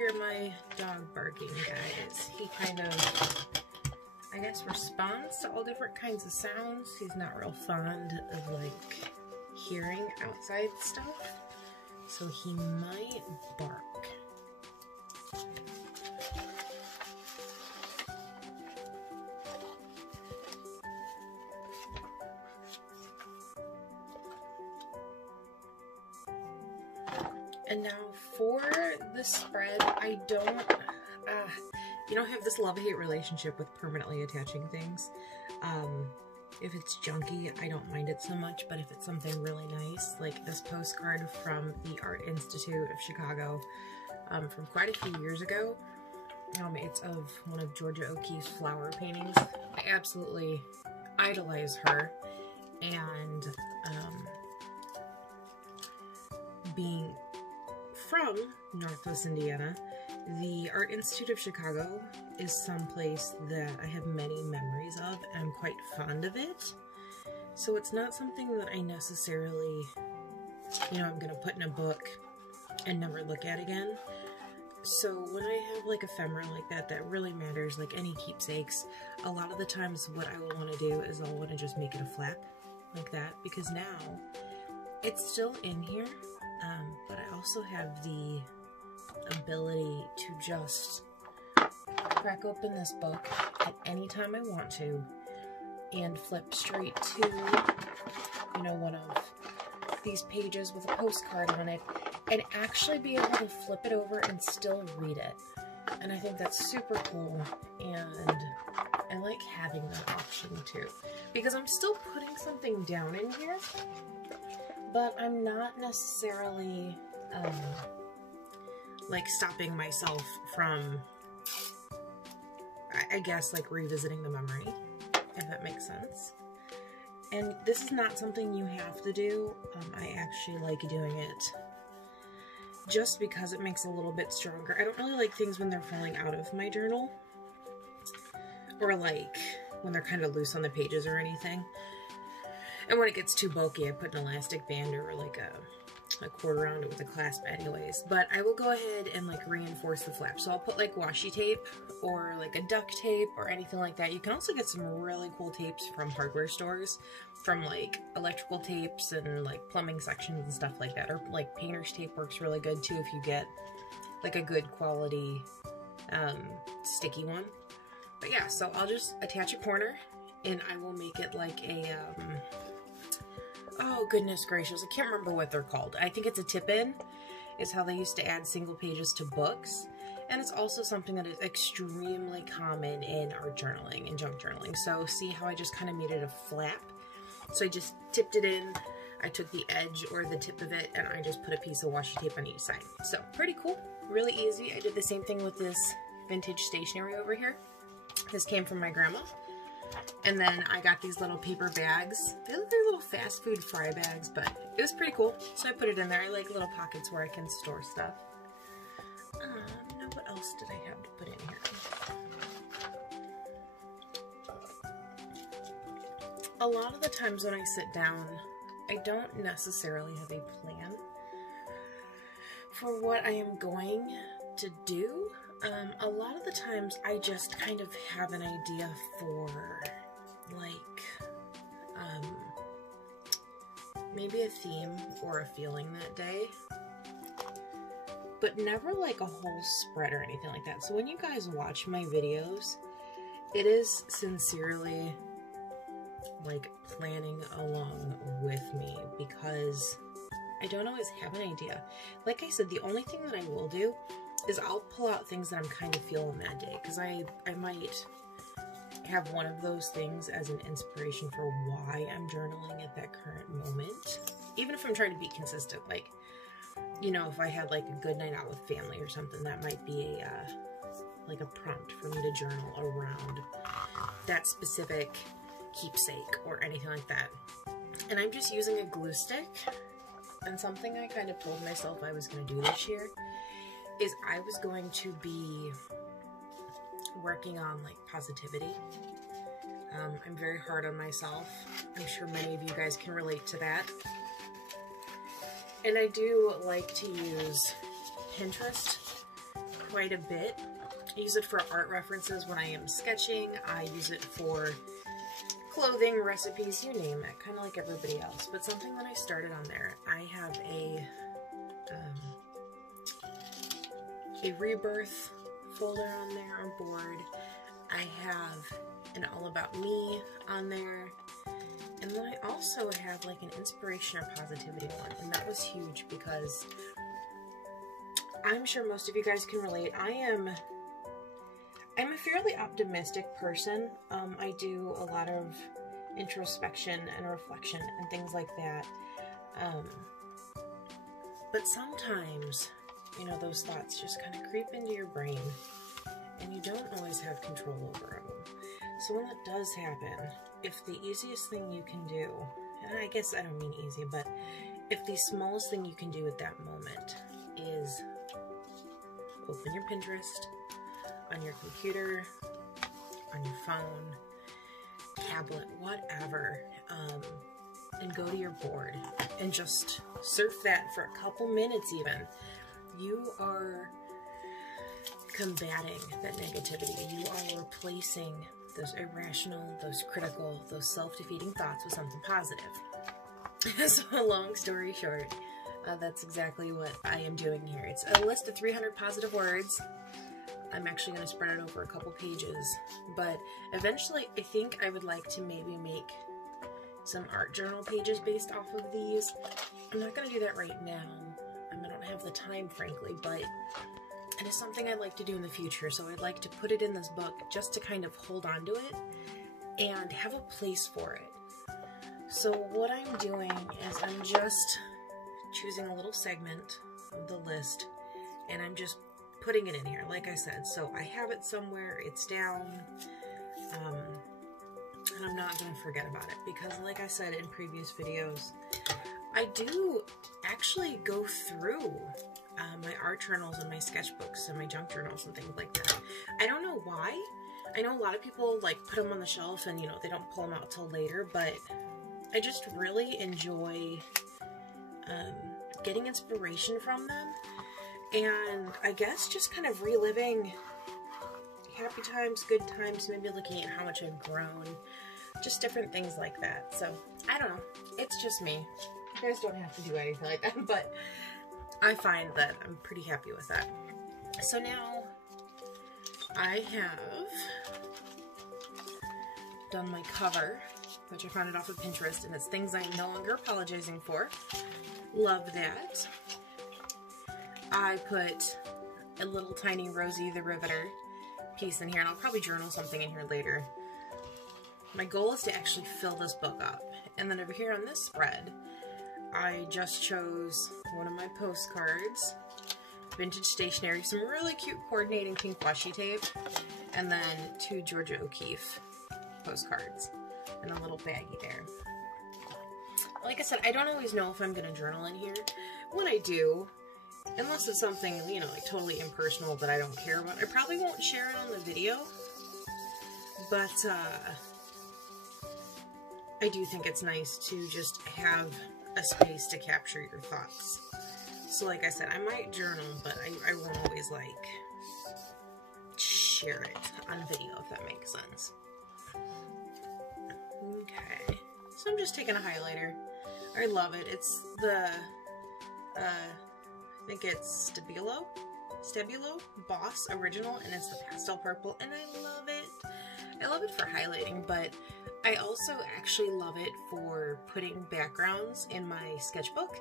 hear my dog barking, guys. He kind of, I guess, responds to all different kinds of sounds. He's not real fond of, like, hearing outside stuff, so he might bark. And now for the spread, I don't, you know, have this love-hate relationship with permanently attaching things. If it's junky, I don't mind it so much, but if it's something really nice, like this postcard from the Art Institute of Chicago from quite a few years ago, it's of one of Georgia O'Keeffe's flower paintings. I absolutely idolize her, and being from Northwest Indiana, the Art Institute of Chicago is someplace that I have many memories of, and I'm quite fond of it. So it's not something that I necessarily, you know, I'm gonna put in a book and never look at again. So when I have like ephemera like that really matters, like any keepsakes, a lot of the times what I will want to do is I'll want to just make it a flap like that, because now it's still in here, but I also have the ability to just crack open this book at any time I want to and flip straight to, you know, one of these pages with a postcard on it, and actually be able to flip it over and still read it. And I think that's super cool, and I like having that option too, because I'm still putting something down in here, but I'm not necessarily like stopping myself from, I guess, like revisiting the memory, if that makes sense. And this is not something you have to do. I actually like doing it just because it makes it a little bit stronger. I don't really like things when they're falling out of my journal, or like when they're kind of loose on the pages or anything. And when it gets too bulky, I put an elastic band or like a cord around it with a clasp anyways. But I will go ahead and like reinforce the flap. So I'll put like washi tape or like a duct tape or anything like that. You can also get some really cool tapes from hardware stores, from like electrical tapes and like plumbing sections and stuff like that. Or like painter's tape works really good too if you get like a good quality sticky one. But yeah, so I'll just attach a corner and I will make it like a oh goodness gracious, I can't remember what they're called. I think it's a tip-in, is how they used to add single pages to books. And it's also something that is extremely common in art journaling and junk journaling. So see how I just kind of made it a flap? So I just tipped it in, I took the edge or the tip of it, and I just put a piece of washi tape on each side. So pretty cool, really easy. I did the same thing with this vintage stationery over here. This came from my grandma. And then I got these little paper bags. They look like little fast food fry bags, but it was pretty cool. So I put it in there. I like little pockets where I can store stuff. Now what else did I have to put in here? A lot of the times when I sit down, I don't necessarily have a plan for what I am going to do. A lot of the times I just kind of have an idea for like maybe a theme or a feeling that day, but never like a whole spread or anything like that. So when you guys watch my videos, it is sincerely like planning along with me, because I don't always have an idea. Like I said, the only thing that I will do is I'll pull out things that I'm kind of feeling that day, because I might have one of those things as an inspiration for why I'm journaling at that current moment, even if I'm trying to be consistent. Like, you know, if I had like a good night out with family or something, that might be a like a prompt for me to journal around that specific keepsake or anything like that. And I'm just using a glue stick, and something I kind of told myself I was going to do this year is I was going to be working on like positivity. I'm very hard on myself. I'm sure many of you guys can relate to that. And I do like to use Pinterest quite a bit. I use it for art references when I am sketching. I use it for clothing, recipes, you name it, kind of like everybody else. But something that I started on there, I have a rebirth folder on there on board. I have an all about me on there. And then I also have like an inspiration or positivity one. And that was huge because I'm sure most of you guys can relate. I'm a fairly optimistic person. I do a lot of introspection and reflection and things like that. But sometimes, you know, those thoughts just kind of creep into your brain and you don't always have control over them. So when that does happen, if the easiest thing you can do, and I guess I don't mean easy, but if the smallest thing you can do at that moment is open your Pinterest on your computer, on your phone, tablet, whatever, and go to your board and just surf that for a couple minutes even, you are combating that negativity. You are replacing those irrational, those critical, those self-defeating thoughts with something positive. So long story short, that's exactly what I am doing here. It's a list of 300 positive words. I'm actually going to spread it over a couple pages, but eventually I think I would like to maybe make some art journal pages based off of these. I'm not going to do that right now. I don't have the time, frankly, but it is something I'd like to do in the future, so I'd like to put it in this book just to kind of hold on to it and have a place for it. So what I'm doing is I'm just choosing a little segment of the list and I'm just putting it in here, like I said. So I have it somewhere, it's down, and I'm not going to forget about it because, like I said in previous videos, I do actually go through my art journals and my sketchbooks and my junk journals and things like that. I don't know why. I know a lot of people like put them on the shelf and, you know, they don't pull them out till later, but I just really enjoy getting inspiration from them, and I guess just kind of reliving happy times, good times, maybe looking at how much I've grown, just different things like that. So I don't know, it's just me. You guys don't have to do anything like that, but I find that I'm pretty happy with that. So now I have done my cover, which I found it off of Pinterest, and it's things I'm no longer apologizing for. Love that. I put a little tiny Rosie the Riveter piece in here, and I'll probably journal something in here later. My goal is to actually fill this book up. And then over here on this spread, I just chose one of my postcards, vintage stationery, some really cute coordinating pink washi tape, and then 2 Georgia O'Keeffe postcards, and a little baggie there. Like I said, I don't always know if I'm going to journal in here. When I do, unless it's something, you know, like totally impersonal that I don't care about, I probably won't share it on the video, but I do think it's nice to just have a space to capture your thoughts. So like I said, I might journal, but I won't always like share it on video, if that makes sense. Okay, so I'm just taking a highlighter. I love it. It's the I think it's Stabilo Boss Original, and it's the pastel purple, and I love it. I love it for highlighting, but I also actually love it for putting backgrounds in my sketchbook.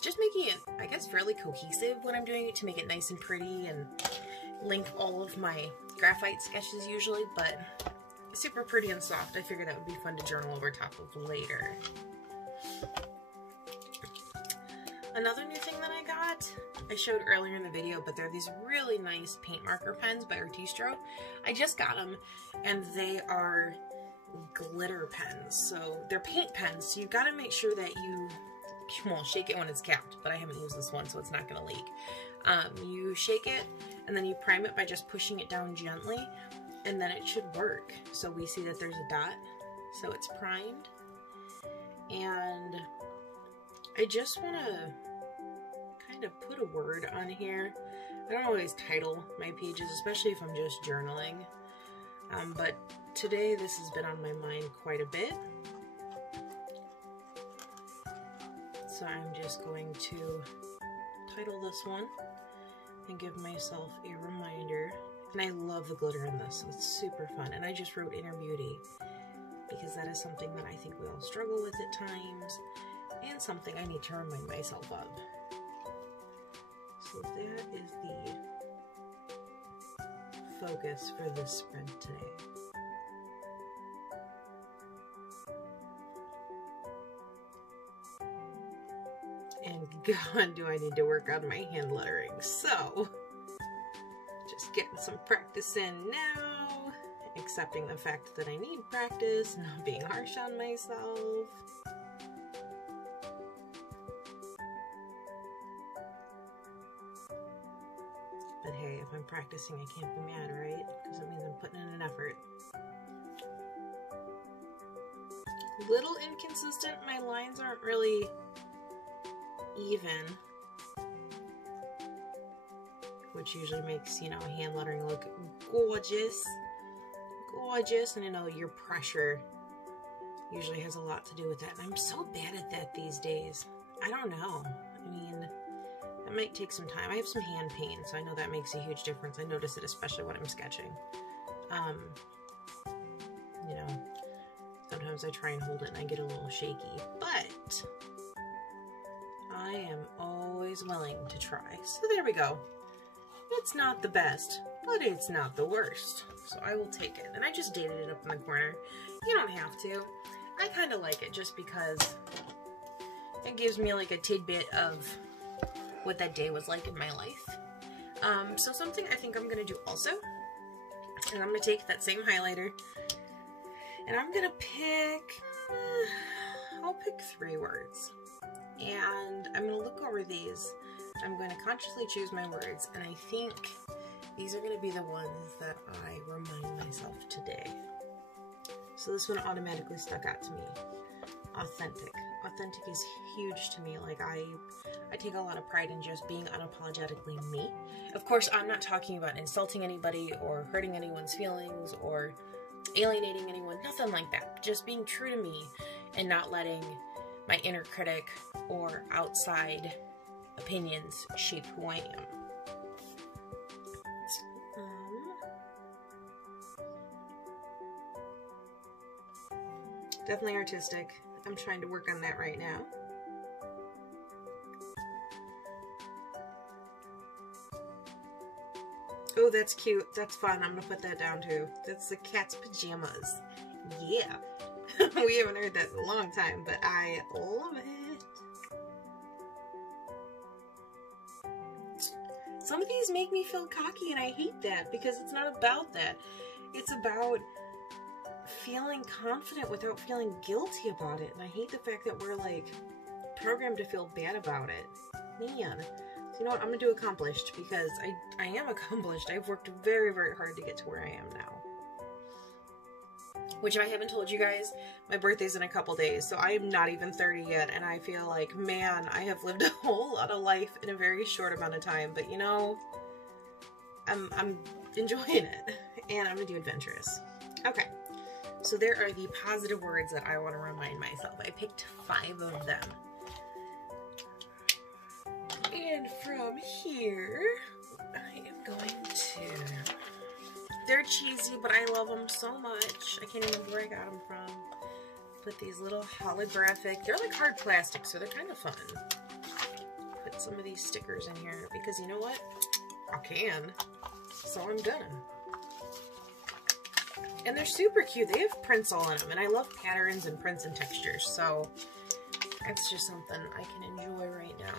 Just making it, I guess, fairly cohesive when I'm doing it to make it nice and pretty and link all of my graphite sketches usually, but super pretty and soft. I figured that would be fun to journal over top of later. Another new thing that I got, I showed earlier in the video, but they're these really nice paint marker pens by Artistro. I just got them, and they are glitter pens. So they're paint pens, so you've got to make sure that you, well, shake it when it's capped, but I haven't used this one, so it's not going to leak. You shake it, and then you prime it by just pushing it down gently, and then it should work. So we see that there's a dot, so it's primed. And I just want to kind of put a word on here. I don't always title my pages, especially if I'm just journaling. But today this has been on my mind quite a bit. So I'm just going to title this one and give myself a reminder. And I love the glitter in this. It's super fun. And I just wrote Inner Beauty because that is something that I think we all struggle with at times and something I need to remind myself of. So that is the focus for this spread today. And God, do I need to work on my hand lettering. So, just getting some practice in now, accepting the fact that I need practice, not being harsh on myself. But hey, if I'm practicing, I can't be mad, right? Because it means I'm putting in an effort. Little inconsistent, my lines aren't really even, which usually makes, you know, hand lettering look gorgeous. And I know your pressure usually has a lot to do with that. And I'm so bad at that these days. I don't know. I mean, that might take some time. I have some hand pain, so I know that makes a huge difference. I notice it especially when I'm sketching. You know, sometimes I try and hold it and I get a little shaky, but I am always willing to try. So there we go. It's not the best, but it's not the worst. So I will take it. And I just dated it up in the corner. You don't have to. I kind of like it just because it gives me like a tidbit of what that day was like in my life. So something I think I'm going to do also, and I'm going to take that same highlighter, and I'm going to pick, I'll pick 3 words. And I'm going to look over these. I'm going to consciously choose my words, and I think these are going to be the ones that I remind myself today. So this one automatically stuck out to me. Authentic. Authentic is huge to me. Like I take a lot of pride in just being unapologetically me. Of course, I'm not talking about insulting anybody or hurting anyone's feelings or alienating anyone. Nothing like that. Just being true to me and not letting my inner critic or outside opinions shape who I am. Definitely artistic. I'm trying to work on that right now. Oh, that's cute. That's fun. I'm gonna put that down too. That's the cat's pajamas. Yeah. We haven't heard that in a long time, but I love it. Some of these make me feel cocky, and I hate that because it's not about that. It's about feeling confident without feeling guilty about it. And I hate the fact that we're like programmed to feel bad about it. Man. So you know what? I'm going to do accomplished because I am accomplished. I've worked very, very hard to get to where I am now. Which, if I haven't told you guys, my birthday's in a couple days, so I am not even 30 yet, and I feel like, man, I have lived a whole lot of life in a very short amount of time, but you know, I'm enjoying it, and I'm gonna do adventurous. Okay, so there are the positive words that I want to remind myself. I picked 5 of them. And from here, I am going to... They're cheesy, but I love them so much. I can't even remember where I got them from. Put these little holographic... They're like hard plastic, so they're kind of fun. Put some of these stickers in here, because you know what? I can. So I'm gonna. And they're super cute. They have prints all in them, and I love patterns and prints and textures, so it's just something I can enjoy right now.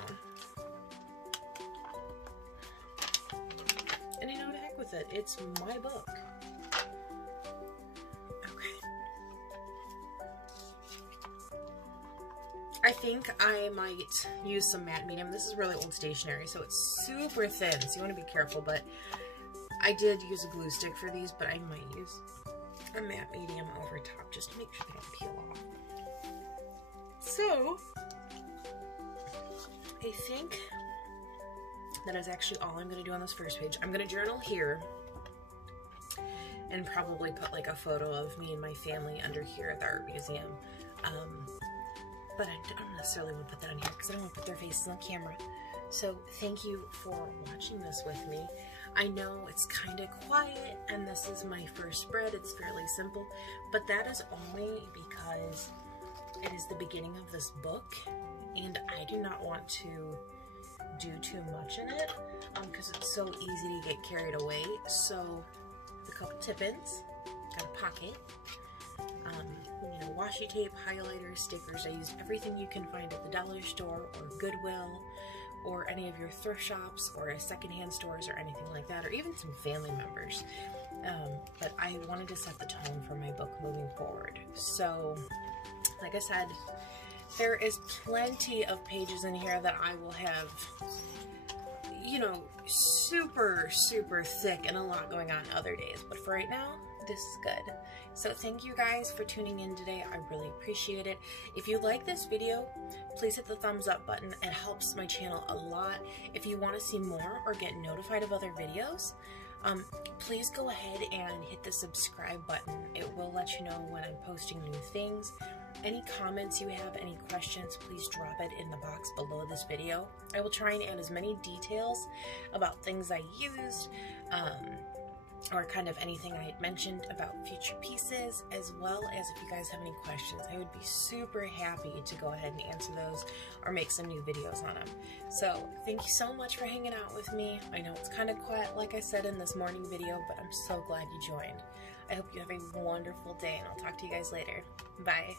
And you know, to heck with it. It's my book. Okay. I think I might use some matte medium. This is really old stationery, so it's super thin, so you want to be careful, but I did use a glue stick for these, but I might use a matte medium over top just to make sure they don't peel off. So, I think That is actually all I'm going to do on this first page. I'm going to journal here and probably put like a photo of me and my family under here at the art museum. But I don't necessarily want to put that on here because I don't want to put their faces on camera. So thank you for watching this with me. I know it's kind of quiet and this is my first spread. It's fairly simple, but that is only because it is the beginning of this book and I do not want to do too much in it because it's so easy to get carried away. So a couple tip-ins, got a pocket, you know, washi tape, highlighters, stickers. I used everything you can find at the dollar store or Goodwill or any of your thrift shops or secondhand stores or anything like that, or even some family members. But I wanted to set the tone for my book moving forward. So, like I said, there is plenty of pages in here that I will have, you know, super, super thick and a lot going on other days. But for right now, this is good. So thank you guys for tuning in today. I really appreciate it. If you like this video, please hit the thumbs up button. It helps my channel a lot. If you want to see more or get notified of other videos, please go ahead and hit the subscribe button. It will let you know when I'm posting new things. Any comments you have, any questions, please drop it in the box below this video. I will try and add as many details about things I used, or kind of anything I had mentioned about future pieces, as well as if you guys have any questions. I would be super happy to go ahead and answer those or make some new videos on them. So thank you so much for hanging out with me. I know it's kind of quiet, like I said in this morning video, but I'm so glad you joined. I hope you have a wonderful day, and I'll talk to you guys later. Bye.